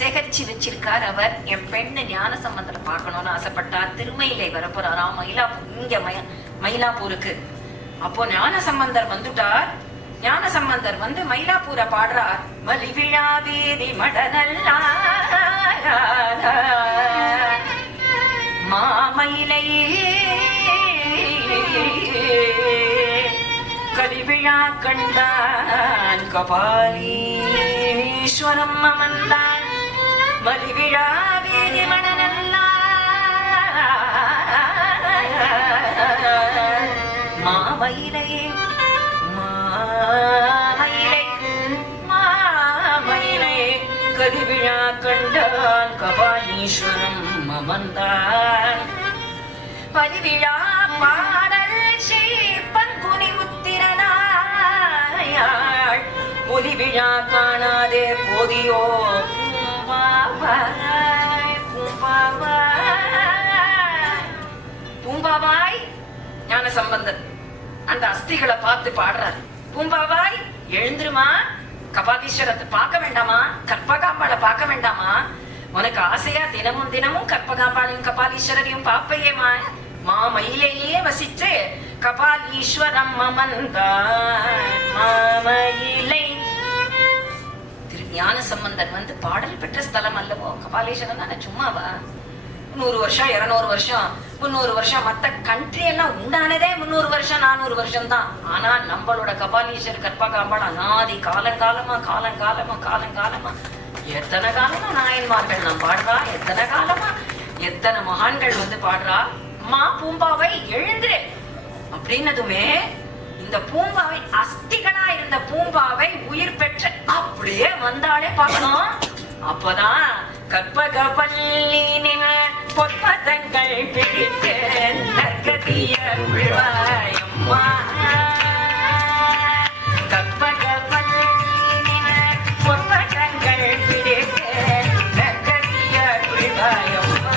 சேகரிச்சு வச்சிருக்கார் அவர். என் பெண்ணு ஞான சம்பந்தரை பார்க்கணும்னு ஆசைப்பட்டார். திருமயிலை வரப்போறாராம் இங்க மயிலாப்பூருக்கு. அப்போ ஞான சம்பந்தர் வந்துட்டார். ஞான சம்பந்தர் வந்து மயிலாப்பூரை பாடுறார். மலிவிழா வீதி மடநல்லா மாமயிலை கலிவிழா கண்டான் கபாலீஸ்வரம் அமர்ந்தான். மலிவிழா வீதி மடநல்லா மாமயிலை மாமயிலை கலிவிழா கண்டான் கபாலீஸ்வரம் அமர்ந்தான். பலிவிழா பாடல் பங்குனி உத்திரனாயாள் ஒலிவிழா காணாதே போதியோ பூம்பாவாய். ஞான சம்பந்தன் அந்த அஸ்திகளை பார்த்து பாடுறார். பூம்பாவாய் எழுந்துருமா, கபாலீஸ்வரத்தை பார்க்க வேண்டாமா, கற்பகாம்பாளை பார்க்க வேண்டாமா? உனக்கு ஆசையா தினமும் தினமும் கற்பகாம்பாளையும் கபாலீஸ்வரரையும் பாப்பையேமா. மாமயிலேயே வசிச்சு கபாலீஸ்வரம் மாமயிலை. திரு ஞான சம்பந்தர் வந்து பாடல் பெற்ற ஸ்தலம் அல்லவோ கபாலீஸ்வரன் தானே, சும்மாவா? 100 வருஷம் 200 வருஷம் 300 வருஷம் மத்த கண்ட்ரி எல்லாம் உண்டானதே 300 வருஷம் 400 வருஷம் தான். ஆனா நம்மளோட கபாலீஸ்வர் கற்பகாம்பாள் அநாதி காலங்காலமா எத்தனை காலமா நாயன்மார்கள் நாம் பாடுறா, எத்தனை காலமா எத்தனை மகான்கள் வந்து பாடுறா. மா பூம்பாவை எழுந்துரு அப்படின்னதுமே இந்த பூம்பாவை அஸ்திகளா இருந்த பூம்பாவை உயிர் பெற்ற அப்படியே வந்தாலே பார்க்கணும். அப்பதான் கற்பகவல்லினின் பொற்பதங்கள் பிடித்த நற்கதிய விழ்வாயம்மா. கற்பகவல்லினின் பொற்பதங்கள் பிடித்த நற்கதிய விழ்வாயம்மா.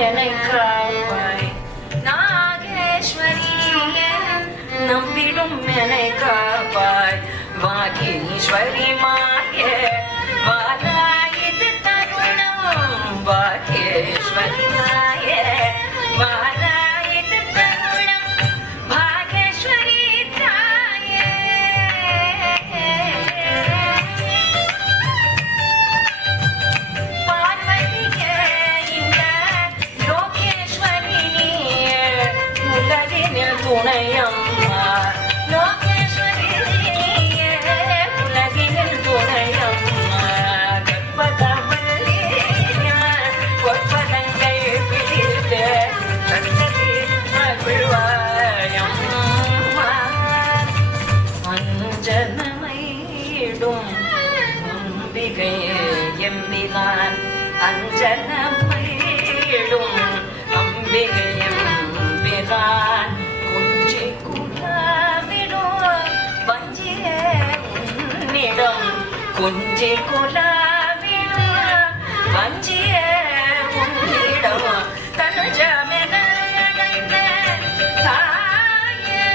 என்னை காப்பாய் நாகேஸ்வரியே நம்பிடும் என்னை காப்பாய் வாகீஸ்வரி மாயே வாராயிது தருணம் வாகேஸ்வரி மாயே வாராயிது தருணம் பாகேஸ்வரி தாயே பார்வதியே இந்த லோகேஸ்வரி நீயே உலகினில் துணையம்மா லோகேஸ்வரி நீயே உலகினில் துணையம்மா கற்பகவல்லியே பொற்பதங்கள் பிடித்து கண்ணீர் மகிழ்வாயம்மா அஞ்சனமையிடும் அம்பிகையே எம்பினான் அஞ்சனமையிடும் அம்பிகை எம்பினான் குஞ்சி குலாவிடும் வஞ்சியே உன்னிடம் குஞ்சி குலாவிடும் வஞ்சியே உன்னிடம் தனுஜமென அடைந்த தாயே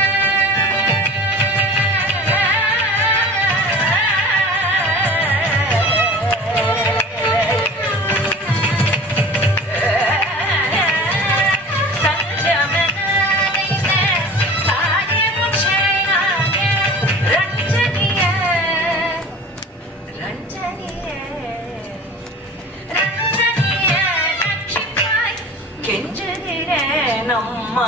கெஞ்சுகிறேனம்மா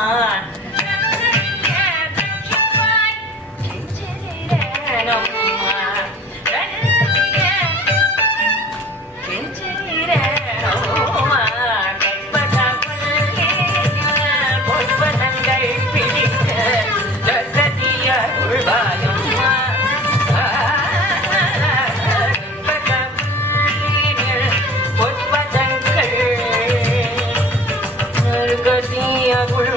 கெஞ்சுகிறேனம்மா கெஞ்சுகிறேனம்மா கற்பகவல்லியே பொற்பதங்கள் பிடிக்க ஜகதிய உள்வாயம்மா கற்பகவல்லியில் பொற்பதங்கள் கதிய உள்